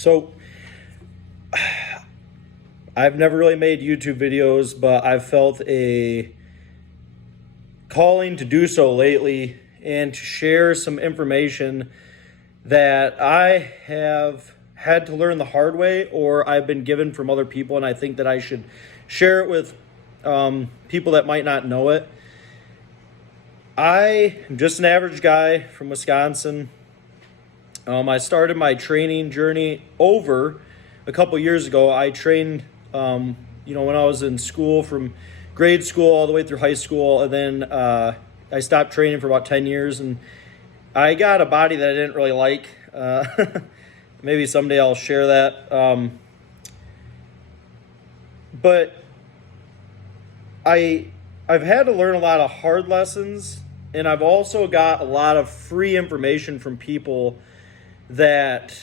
So I've never really made YouTube videos, but I've felt a calling to do so lately and to share some information that I have had to learn the hard way or I've been given from other people, and I think that I should share it with people that might not know it. I am just an average guy from Wisconsin. I started my training journey over a couple years ago. I trained, when I was in school from grade school all the way through high school, and then I stopped training for about 10 years, and I got a body that I didn't really like. Maybe someday I'll share that. But I've had to learn a lot of hard lessons, and I've also got a lot of free information from people that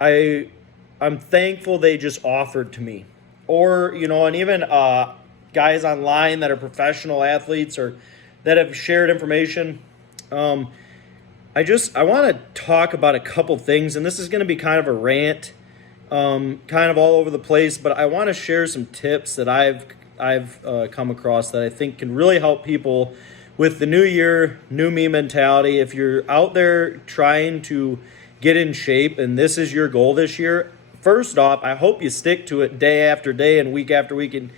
I'm thankful they just offered to me. Or, and even guys online that are professional athletes or that have shared information. I want to talk about a couple things, and this is going to be kind of a rant, kind of all over the place, but I want to share some tips that I've come across that I think can really help people with the new year, new me mentality. If you're out there trying to get in shape and this is your goal this year, first off, I hope you stick to it day after day and week after week and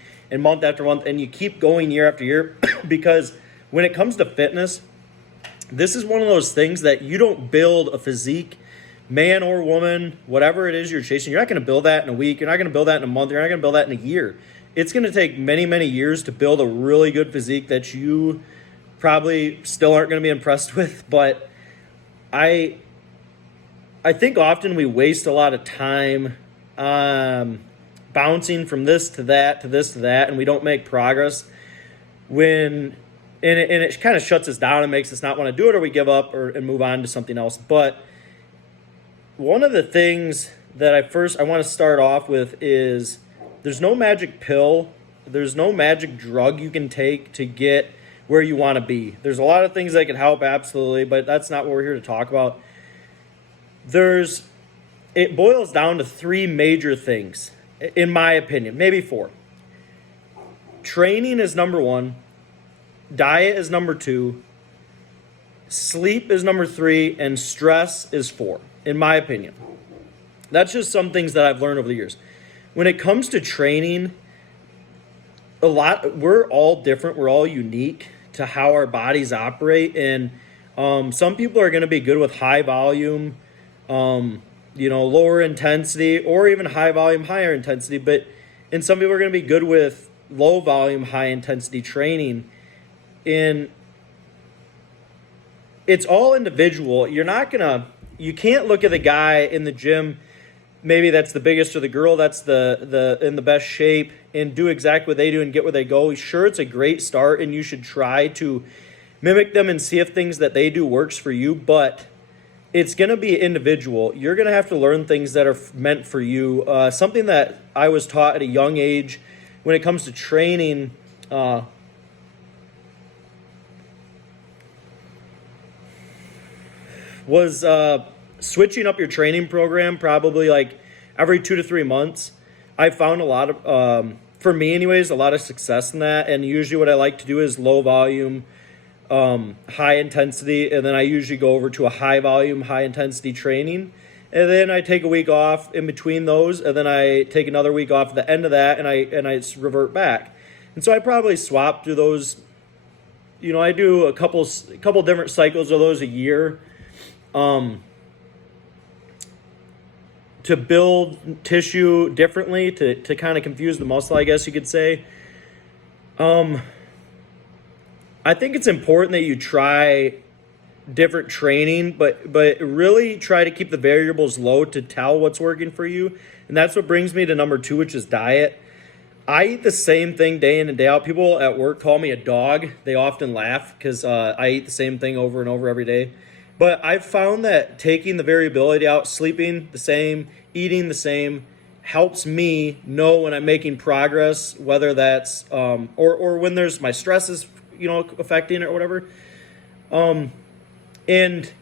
month after month, and you keep going year after year because when it comes to fitness, this is one of those things that you don't build a physique, man or woman, whatever it is you're chasing. You're not going to build that in a week. You're not going to build that in a month. You're not going to build that in a year. It's going to take many, many years to build a really good physique that you probably still aren't going to be impressed with. But I think often we waste a lot of time bouncing from this to that to this to that, and we don't make progress and it kind of shuts us down and makes us not want to do it, or we give up and move on to something else. But one of the things that I want to start off with is there's no magic pill. There's no magic drug you can take to get where you want to be. There's a lot of things that can help, absolutely, but that's not what we're here to talk about. It boils down to three major things, in my opinion, maybe four. Training is number one. Diet is number two, sleep is number three, and stress is four, in my opinion. That's just some things that I've learned over the years. When it comes to training, we're all different, we're all unique to how our bodies operate, and some people are going to be good with high volume, lower intensity, or even high volume, higher intensity, and some people are going to be good with low volume, high intensity training. And it's all individual. You can't look at the guy in the gym, maybe that's the biggest, or the girl that's in the best shape, and do exactly what they do and get where they go. Sure, it's a great start, and you should try to mimic them and see if things that they do works for you, but it's going to be individual. You're going to have to learn things that are meant for you. Something that I was taught at a young age when it comes to training, was switching up your training program probably like every 2 to 3 months. I found a lot of, for me anyways, a lot of success in that. And usually what I like to do is low volume, high intensity. And then I usually go over to a high volume, high intensity training. And then I take a week off in between those. And then I take another week off at the end of that. And I revert back. And so I probably swap through those. I do a couple different cycles of those a year. To build tissue differently, to kind of confuse the muscle, I guess you could say. I think it's important that you try different training, but really try to keep the variables low to tell what's working for you. And that's what brings me to number two, which is diet. I eat the same thing day in and day out. People at work call me a dog. They often laugh because I eat the same thing over and over every day. But I've found that taking the variability out, sleeping the same, eating the same, helps me know when I'm making progress, whether that's or when there's my stress is affecting it or whatever. And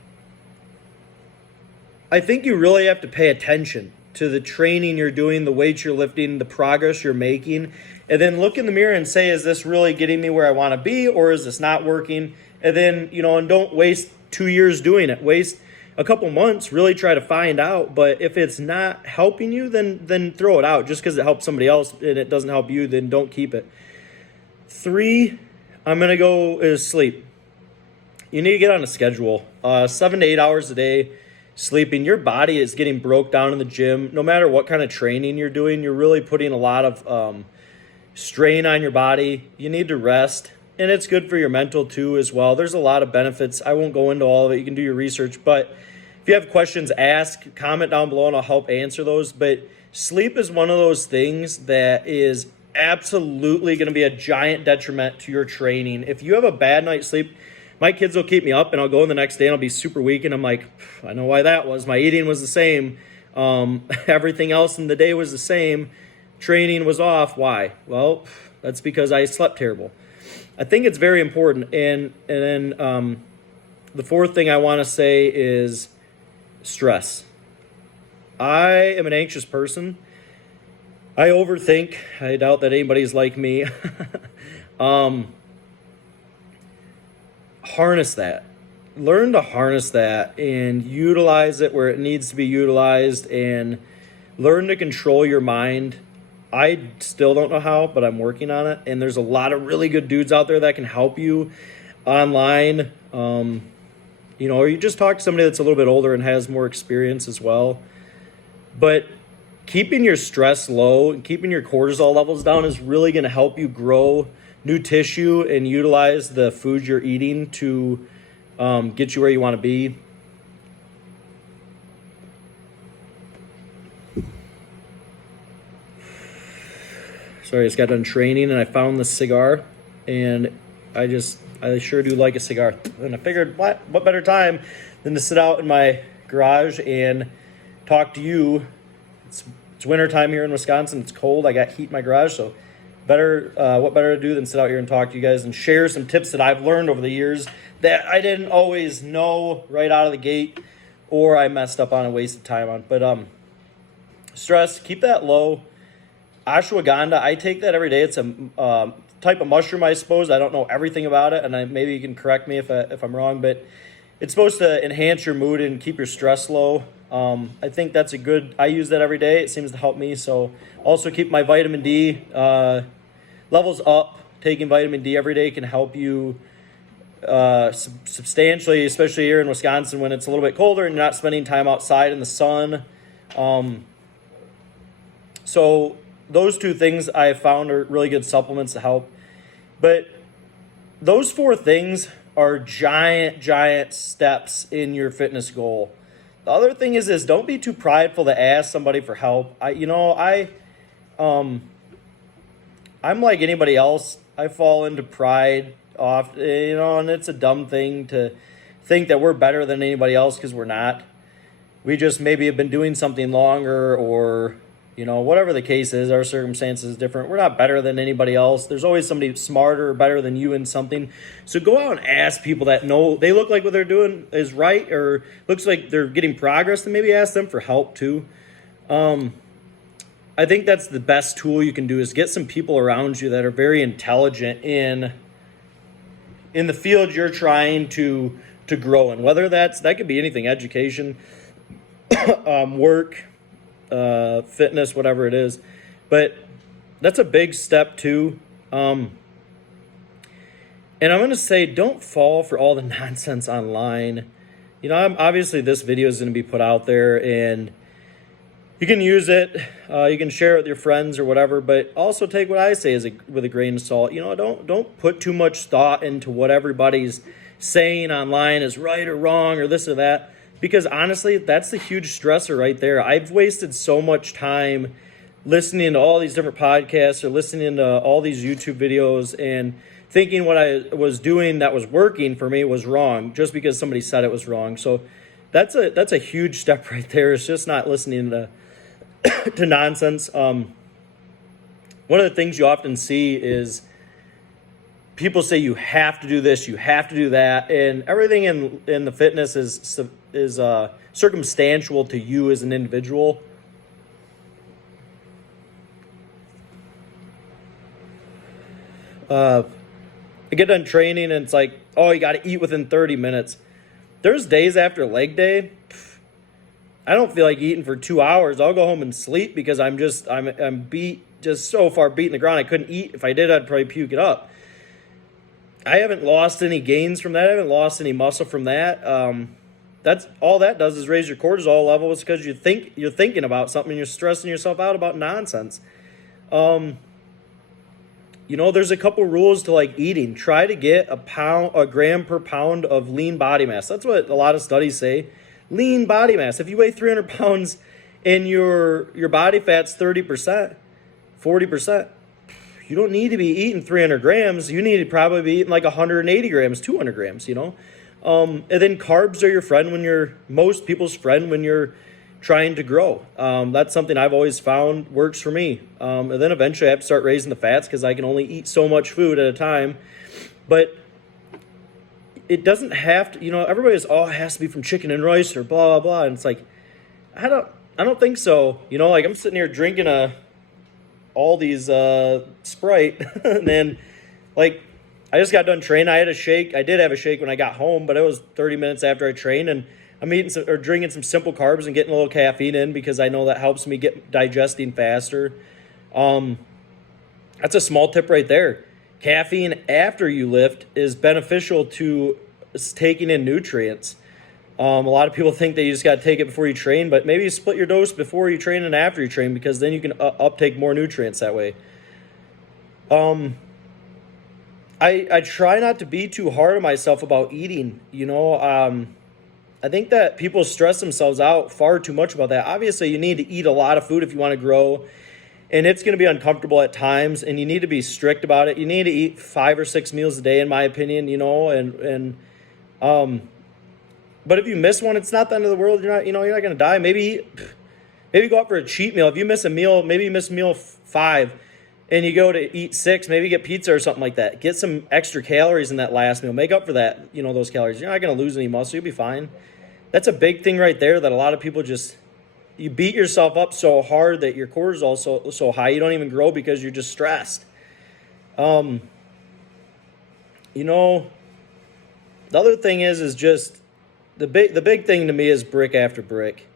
I think you really have to pay attention to the training you're doing, the weights you're lifting, the progress you're making, and then look in the mirror and say, is this really getting me where I want to be, or is this not working? And then, and don't waste 2 years doing it. Waste a couple months, really try to find out. But if it's not helping you, then throw it out. Just because it helps somebody else and it doesn't help you, then don't keep it. 3, I'm going to go is sleep. You need to get on a schedule. 7 to 8 hours a day sleeping. Your body is getting broke down in the gym. No matter what kind of training you're doing, you're really putting a lot of strain on your body. You need to rest. And it's good for your mental too as well. There's a lot of benefits. I won't go into all of it. You can do your research. But if you have questions, ask, comment down below, and I'll help answer those. But sleep is one of those things that is absolutely going to be a giant detriment to your training. If you have a bad night's sleep, my kids will keep me up, and I'll go in the next day, and I'll be super weak. And I'm like, I know why that was. My eating was the same. Everything else in the day was the same. Training was off. Why? Well, that's because I slept terrible. I think it's very important. And then the 4th thing I want to say is stress. I am an anxious person. I overthink. I doubt that anybody's like me. Harness that. Learn to harness that and utilize it where it needs to be utilized, and learn to control your mind. I still don't know how, but I'm working on it. And there's a lot of really good dudes out there that can help you online. Or you just talk to somebody that's a little bit older and has more experience as well. But keeping your stress low and keeping your cortisol levels down is really going to help you grow new tissue and utilize the food you're eating to get you where you want to be. Sorry, I just got done training and I found this cigar, and I sure do like a cigar. And I figured, what better time than to sit out in my garage and talk to you. It's winter time here in Wisconsin. It's cold. I got heat in my garage, so what better to do than sit out here and talk to you guys and share some tips that I've learned over the years that I didn't always know right out of the gate, or I messed up on and wasted time on. But stress, keep that low. Ashwagandha, I take that every day. It's a type of mushroom, I suppose. I don't know everything about it, and maybe you can correct me if I'm wrong, but it's supposed to enhance your mood and keep your stress low. I think that's I use that every day. It seems to help me. So also keep my vitamin D levels up. Taking vitamin D every day can help you substantially, especially here in Wisconsin when it's a little bit colder and you're not spending time outside in the sun. So those 2 things I have found are really good supplements to help. But those 4 things are giant steps in your fitness goal. The other thing is don't be too prideful to ask somebody for help. I'm like anybody else. I fall into pride often, and it's a dumb thing to think that we're better than anybody else, because we're not. We just maybe have been doing something longer, or whatever the case is, our circumstances is different. We're not better than anybody else. There's always somebody smarter or better than you in something. So go out and ask people that know they look like what they're doing is right, or looks like they're getting progress, and maybe ask them for help too. I think that's the best tool you can do, is get some people around you that are very intelligent in the field you're trying to grow in. Whether that could be anything, education, work, fitness, whatever it is. But that's a big step too. And I'm going to say, don't fall for all the nonsense online. Obviously this video is going to be put out there, and you can use it. You can share it with your friends or whatever, but also take what I say with a grain of salt. Don't put too much thought into what everybody's saying online is right or wrong or this or that. Because honestly, that's the huge stressor right there. I've wasted so much time listening to all these different podcasts or listening to all these YouTube videos and thinking what I was doing that was working for me was wrong just because somebody said it was wrong. So that's a huge step right there. It's just not listening to nonsense. One of the things you often see is people say you have to do this, you have to do that, and everything in the fitness is circumstantial to you as an individual. Uh, I get done training and it's like, oh, you got to eat within 30 minutes. There's days after leg day, I don't feel like eating for 2 hours. I'll go home and sleep because I'm beat, just so far beating the ground. I couldn't eat. If I did, I'd probably puke it up. I haven't lost any gains from that. I haven't lost any muscle from that. That's all that does is raise your cortisol levels because you're thinking about something and you're stressing yourself out about nonsense. There's a couple rules to like eating. Try to get a gram per pound of lean body mass. That's what a lot of studies say. Lean body mass. If you weigh 300 pounds and your body fat's 30%, 40%, you don't need to be eating 300 grams. You need to probably be eating like 180 grams, 200 grams, And then carbs are your friend most people's friend when you're trying to grow. That's something I've always found works for me. And then eventually I have to start raising the fats because I can only eat so much food at a time. But it doesn't have to, everybody's, it has to be from chicken and rice or blah, blah, blah. And it's like, I don't think so. Like I'm sitting here drinking all these Sprite and then like I just got done training. I had a shake. I did have a shake when I got home, but it was 30 minutes after I trained, and I'm drinking some simple carbs and getting a little caffeine in because I know that helps me get digesting faster. That's a small tip right there. Caffeine after you lift is beneficial to taking in nutrients. A lot of people think that you just got to take it before you train, but maybe you split your dose before you train and after you train because then you can uptake more nutrients that way. I try not to be too hard on myself about eating. I think that people stress themselves out far too much about that. Obviously, you need to eat a lot of food if you want to grow, and it's going to be uncomfortable at times, and you need to be strict about it. You need to eat 5 or 6 meals a day, in my opinion, but if you miss one, it's not the end of the world. You're not going to die. Maybe go out for a cheat meal. If you miss a meal, maybe you miss meal 5 and you go to eat 6, maybe get pizza or something like that. Get some extra calories in that last meal. Make up for that, those calories. You're not going to lose any muscle. You'll be fine. That's a big thing right there that a lot of people you beat yourself up so hard that your cortisol so high you don't even grow because you're just stressed. The other thing is just the big thing to me is brick after brick.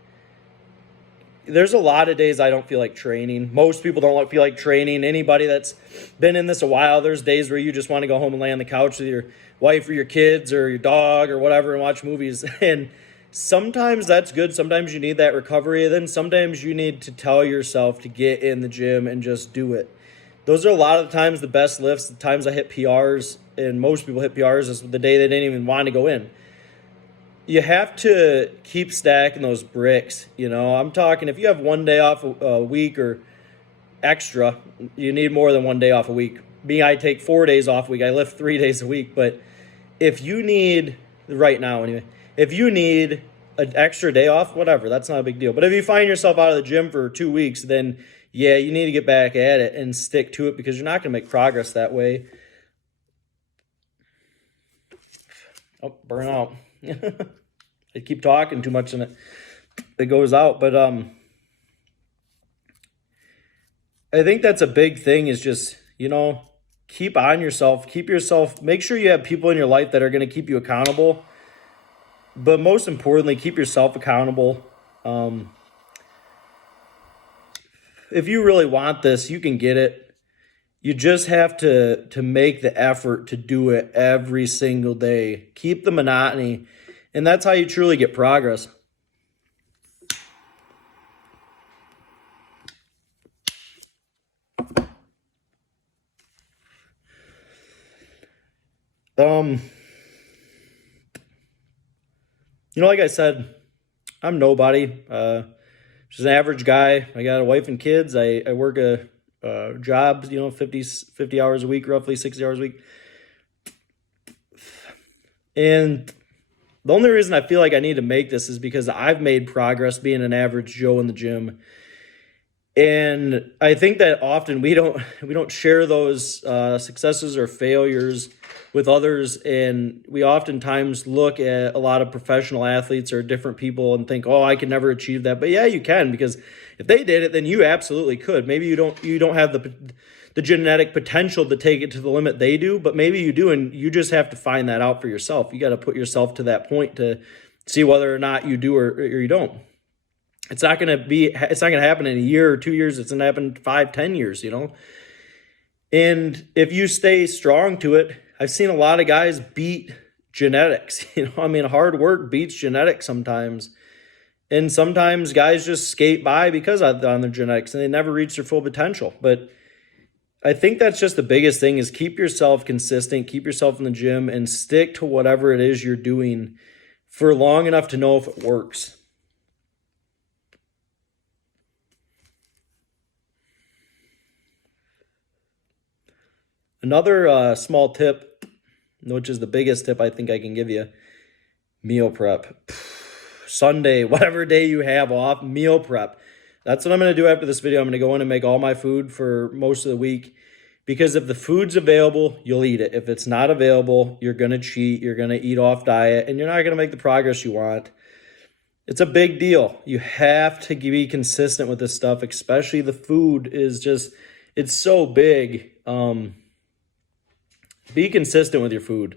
There's a lot of days I don't feel like training. Most people don't feel like training. Anybody that's been in this a while, there's days where you just want to go home and lay on the couch with your wife or your kids or your dog or whatever and watch movies. And sometimes that's good. Sometimes you need that recovery. Then sometimes you need to tell yourself to get in the gym and just do it. Those are a lot of the times the best lifts, the times I hit PRs, and most people hit PRs is the day they didn't even want to go in. You have to keep stacking those bricks. I'm talking if you have 1 day off a week or extra, you need more than 1 day off a week. Me, I take 4 days off a week. I lift 3 days a week. But if you need, right now anyway, if you need an extra day off, whatever, that's not a big deal. But if you find yourself out of the gym for 2 weeks, then yeah, you need to get back at it and stick to it because you're not going to make progress that way. Oh, burn out. I keep talking too much and it goes out. But I think that's a big thing is just, keep on yourself. Make sure you have people in your life that are going to keep you accountable. But most importantly, keep yourself accountable. If you really want this, you can get it. You just have to make the effort to do it every single day. Keep the monotony. And that's how you truly get progress. Like I said, I'm nobody. Just an average guy. I got a wife and kids. I work a job, 50 hours a week, roughly 60 hours a week. And the only reason I feel like I need to make this is because I've made progress being an average Joe in the gym. And I think that often we don't share those successes or failures with others, and we oftentimes look at a lot of professional athletes or different people and think, oh, I can never achieve that. But yeah, you can, because if they did it, then you absolutely could. Maybe you don't have the genetic potential to take it to the limit they do, but maybe you do, and you just have to find that out for yourself. You got to put yourself to that point to see whether or not you do or you don't. It's not going to happen in a year or 2 years. It's going to happen 5, 10 years, And if you stay strong to it, I've seen a lot of guys beat genetics. Hard work beats genetics sometimes. And sometimes guys just skate by because on their genetics and they never reach their full potential. But I think that's just the biggest thing is keep yourself consistent, keep yourself in the gym, and stick to whatever it is you're doing for long enough to know if it works. Another small tip, which is the biggest tip I think I can give you, meal prep. Sunday, whatever day you have off, meal prep. That's what I'm going to do after this video. I'm going to go in and make all my food for most of the week, because if the food's available, you'll eat it. If it's not available, you're going to cheat, you're going to eat off diet, and you're not going to make the progress you want. It's a big deal. You have to be consistent with this stuff, especially the food is just, it's so big. Be consistent with your food.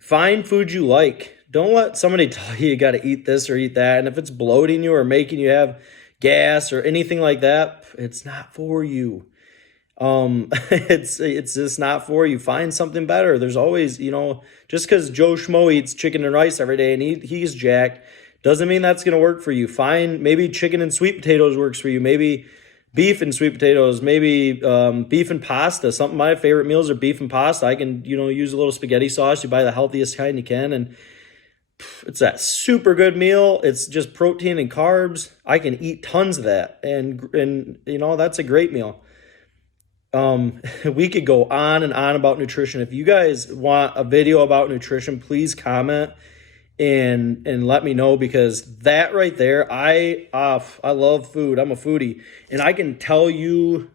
Find food you like. Don't let somebody tell you got to eat this or eat that. And if it's bloating you or making you have gas or anything like that, it's not for you. It's just not for you. Find something better. There's always, just because Joe Schmo eats chicken and rice every day and he's jacked, doesn't mean that's going to work for you. Find maybe chicken and sweet potatoes works for you. Maybe beef and sweet potatoes, maybe beef and pasta. Some of my favorite meals are beef and pasta. I can, use a little spaghetti sauce. You buy the healthiest kind you can, and it's that super good meal. It's just protein and carbs. I can eat tons of that, and that's a great meal. We could go on and on about nutrition. If you guys want a video about nutrition, please comment and let me know, because that right there, I love food. I'm a foodie, and I can tell you,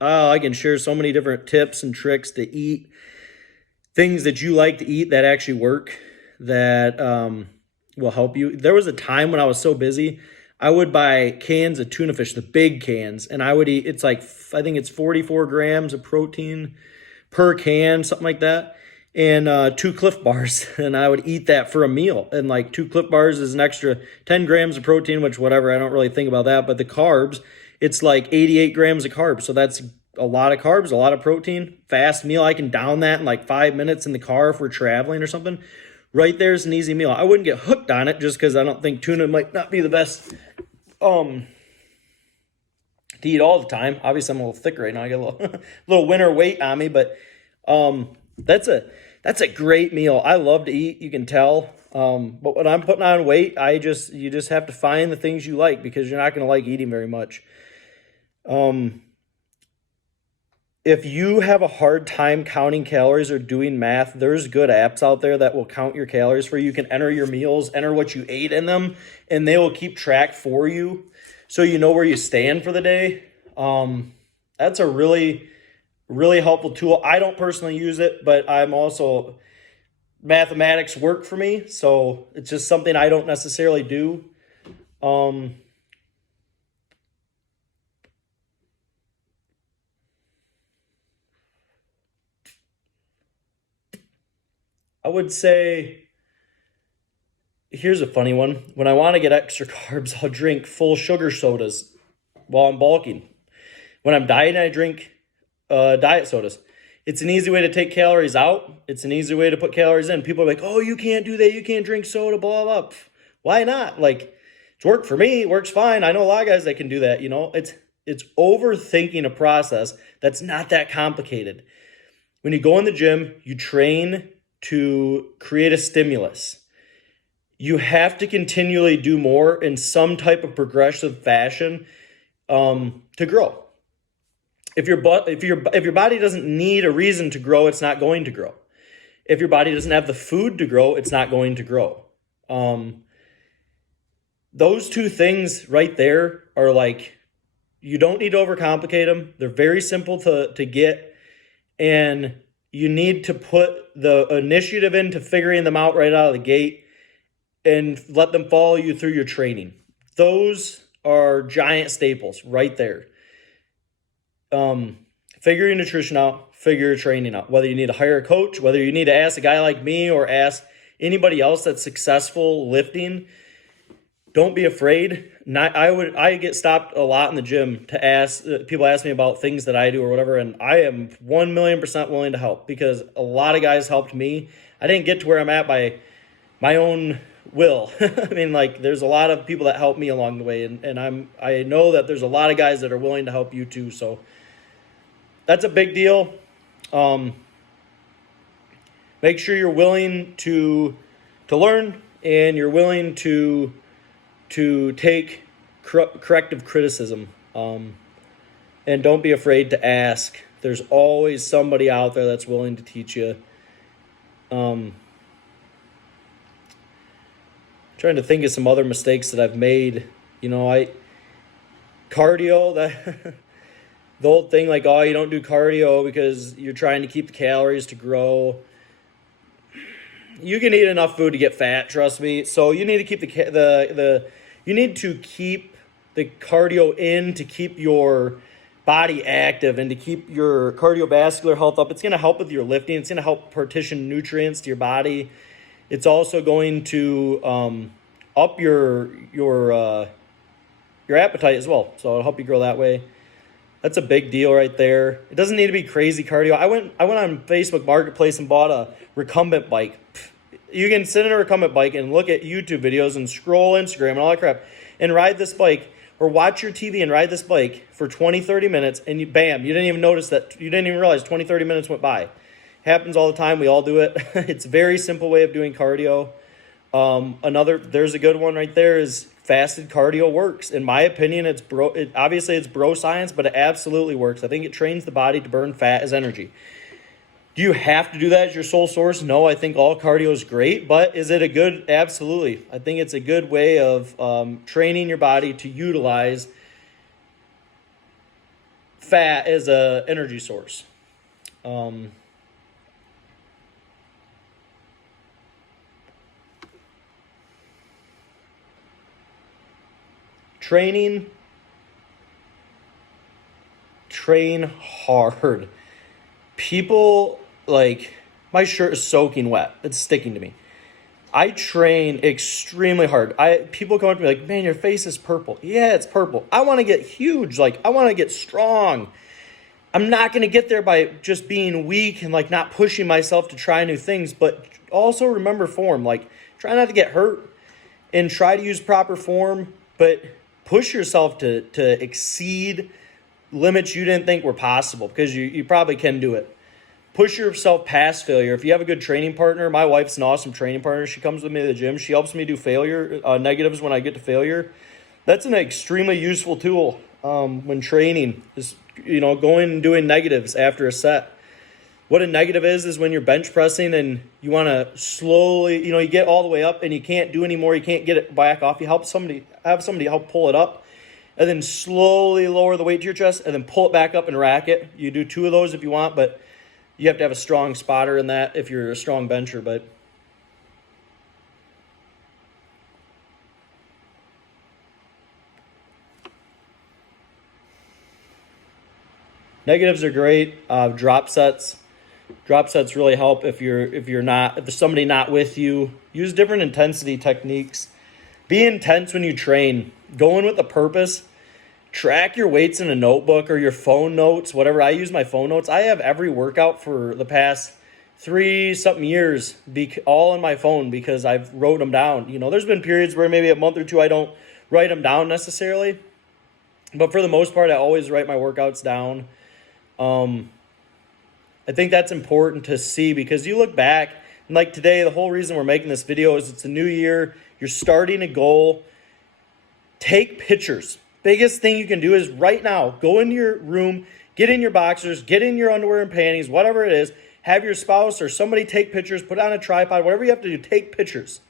I can share so many different tips and tricks to eat things that you like to eat that actually work, that will help you. There was a time when I was so busy, I would buy cans of tuna fish, the big cans, and I would eat, it's like, I think it's 44 grams of protein per can, something like that, and 2 Cliff Bars, and I would eat that for a meal. And like 2 Cliff Bars is an extra 10 grams of protein, which whatever, I don't really think about that, but the carbs, it's like 88 grams of carbs, so that's a lot of carbs, a lot of protein, fast meal. I can down that in like 5 minutes in the car if we're traveling or something. Right there's an easy meal. I wouldn't get hooked on it just because I don't think tuna might not be the best to eat all the time. Obviously, I'm a little thick right now. I got a little winter weight on me, but that's a great meal. I love to eat. You can tell. But when I'm putting on weight, you just have to find the things you like, because you're not going to like eating very much. If you have a hard time counting calories or doing math, there's good apps out there that will count your calories for you. You can enter your meals, enter what you ate in them, and they will keep track for you, so you know where you stand for the day. That's a really, really helpful tool. I don't personally use it, but I'm also, mathematics work for me, so it's just something I don't necessarily do. I would say, here's a funny one. When I want to get extra carbs, I'll drink full sugar sodas while I'm bulking. When I'm dieting, I drink diet sodas. It's an easy way to take calories out. It's an easy way to put calories in. People are like, oh, you can't do that. You can't drink soda, blah, blah, blah. Why not? Like, it's worked for me. It works fine. I know a lot of guys that can do that. It's overthinking a process that's not that complicated. When you go in the gym, you train to create a stimulus. You have to continually do more in some type of progressive fashion to grow. If your body doesn't need a reason to grow, it's not going to grow. If your body doesn't have the food to grow, it's not going to grow. Those two things right there are like, you don't need to overcomplicate them. They're very simple to get, and you need to put the initiative into figuring them out right out of the gate and let them follow you through your training. Those are giant staples right there. Figure your nutrition out, figure your training out. Whether you need to hire a coach, whether you need to ask a guy like me or ask anybody else that's successful lifting, don't be afraid. I get stopped a lot in the gym to ask people ask me about things that I do or whatever, and I am 1,000,000% willing to help because a lot of guys helped me. I didn't get to where I'm at by my own will. I mean, like, there's a lot of people that help me along the way, and I know that there's a lot of guys that are willing to help you too. So that's a big deal. Make sure you're willing to learn, and you're willing to take corrective criticism, and don't be afraid to ask. There's always somebody out there that's willing to teach you. Trying to think of some other mistakes that I've made. Cardio, that the old thing like, oh, you don't do cardio because you're trying to keep the calories to grow. You can eat enough food to get fat, trust me. So you need to keep you need to keep the cardio in to keep your body active and to keep your cardiovascular health up. It's going to help with your lifting. It's going to help partition nutrients to your body. It's also going to up your appetite as well. So it'll help you grow that way. That's a big deal right there. It doesn't need to be crazy cardio. I went on Facebook Marketplace and bought a recumbent bike. You can sit in a recumbent bike and look at YouTube videos and scroll Instagram and all that crap and ride this bike, or watch your TV and ride this bike for 20, 30 minutes, and you didn't even notice that, you didn't even realize 20, 30 minutes went by. Happens all the time. We all do it. It's a very simple way of doing cardio. There's a good one right there is fasted cardio works. In my opinion, obviously it's bro science, but it absolutely works. I think it trains the body to burn fat as energy. Do you have to do that as your sole source? No, I think all cardio is great, but is it a good? Absolutely. I think it's a good way of training your body to utilize fat as an energy source. Train hard. People, like, my shirt is soaking wet. It's sticking to me. I train extremely hard. People come up to me like, man, your face is purple. Yeah, it's purple. I want to get huge. Like, I want to get strong. I'm not going to get there by just being weak and, like, not pushing myself to try new things. But also remember form. Like, try not to get hurt and try to use proper form. But push yourself to exceed limits you didn't think were possible, because you probably can do it. Push yourself past failure. If you have a good training partner, my wife's an awesome training partner. She comes with me to the gym. She helps me do negatives when I get to failure. That's an extremely useful tool when training, is going and doing negatives after a set. What a negative is when you're bench pressing and you want to slowly, you get all the way up and you can't do anymore. You can't get it back off. You have somebody help pull it up, and then slowly lower the weight to your chest and then pull it back up and rack it. You do 2 of those if you want, but you have to have a strong spotter in that if you're a strong bencher. But negatives are great. Drop sets really help if there's somebody not with you. Use different intensity techniques. Be intense when you train. Go in with a purpose. Track your weights in a notebook or your phone notes, whatever. I use my phone notes. I have every workout for the past 3-something years all in my phone because I've wrote them down. There's been periods where maybe a month or two I don't write them down necessarily. But for the most part, I always write my workouts down. I think that's important to see, because you look back, and like today, the whole reason we're making this video is it's a new year. You're starting a goal. Take pictures. Biggest thing you can do is right now, go into your room, get in your boxers, get in your underwear and panties, whatever it is. Have your spouse or somebody take pictures, put it on a tripod, whatever you have to do, take pictures.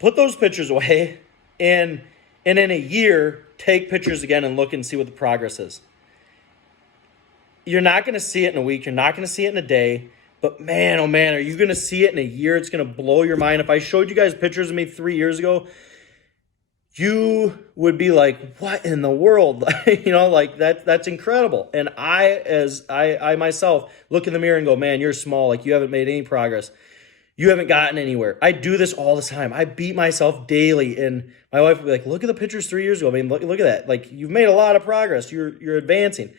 Put those pictures away, and in a year, take pictures again and look and see what the progress is. You're not going to see it in a week. You're not going to see it in a day. But man, oh man, are you going to see it in a year? It's going to blow your mind. If I showed you guys pictures of me 3 years ago, you would be like, what in the world? Like that's incredible. And I myself look in the mirror and go, man, you're small. Like you haven't made any progress. You haven't gotten anywhere. I do this all the time. I beat myself daily. And my wife would be like, look at the pictures 3 years ago. I mean, look at that. Like you've made a lot of progress. You're advancing.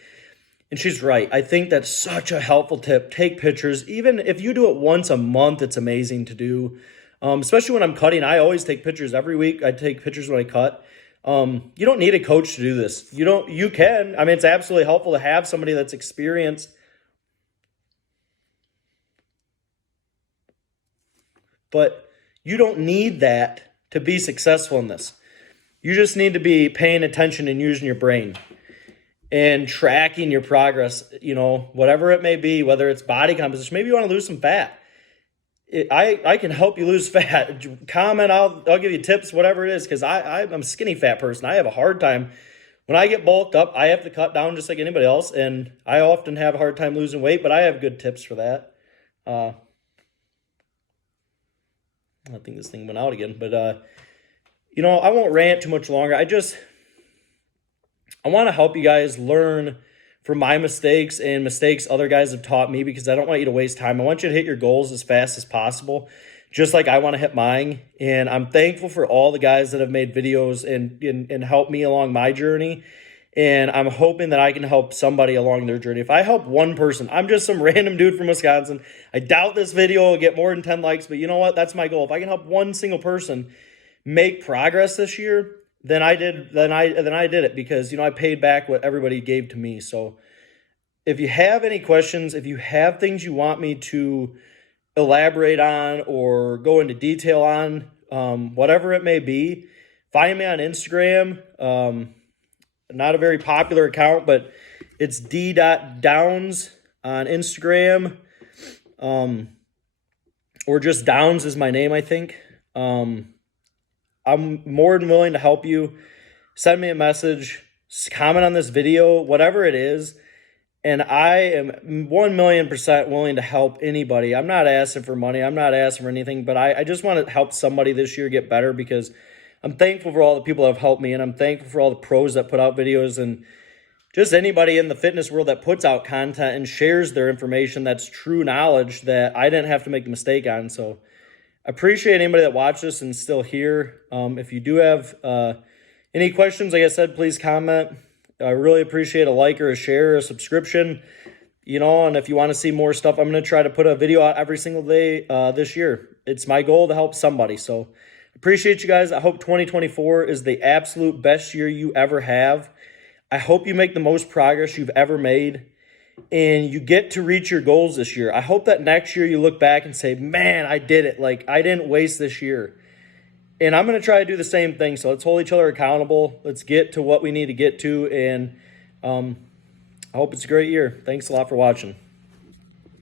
And she's right. I think that's such a helpful tip. Take pictures. Even if you do it once a month, it's amazing to do. Especially when I'm cutting, I always take pictures every week. I take pictures when I cut. You don't need a coach to do this. You can. I mean, it's absolutely helpful to have somebody that's experienced. But you don't need that to be successful in this. You just need to be paying attention and using your brain and tracking your progress, whatever it may be, whether it's body composition. Maybe you want to lose some fat. I can help you lose fat. Comment, I'll give you tips, whatever it is, because I'm a skinny fat person. I have a hard time. When I get bulked up, I have to cut down just like anybody else, and I often have a hard time losing weight, but I have good tips for that. I think this thing went out again, but I won't rant too much longer. I want to help you guys learn from my mistakes and mistakes other guys have taught me, because I don't want you to waste time. I want you to hit your goals as fast as possible, just like I want to hit mine. And I'm thankful for all the guys that have made videos and helped me along my journey. And I'm hoping that I can help somebody along their journey. If I help one person, I'm just some random dude from Wisconsin. I doubt this video will get more than 10 likes, but you know what? That's my goal. If I can help one single person make progress this year, then I did it, because I paid back what everybody gave to me. So if you have any questions, if you have things you want me to elaborate on or go into detail on, whatever it may be, find me on Instagram. Not a very popular account, but it's d.downs on Instagram, or just Downs is my name, I think. I'm more than willing to help you. Send me a message, comment on this video, whatever it is. And I am 1,000,000% willing to help anybody. I'm not asking for money. I'm not asking for anything, but I just want to help somebody this year get better, because I'm thankful for all the people that have helped me, and I'm thankful for all the pros that put out videos, and just anybody in the fitness world that puts out content and shares their information that's true knowledge that I didn't have to make a mistake on. So I appreciate anybody that watched this and still here. If you do have any questions, like I said, please comment. I really appreciate a like or a share or a subscription. And if you want to see more stuff, I'm going to try to put a video out every single day this year. It's my goal to help somebody. So appreciate you guys. I hope 2024 is the absolute best year you ever have. I hope you make the most progress you've ever made, and you get to reach your goals this year. I hope that next year you look back and say, man, I did it. Like, I didn't waste this year. And I'm going to try to do the same thing. So let's hold each other accountable. Let's get to what we need to get to. And I hope it's a great year. Thanks a lot for watching.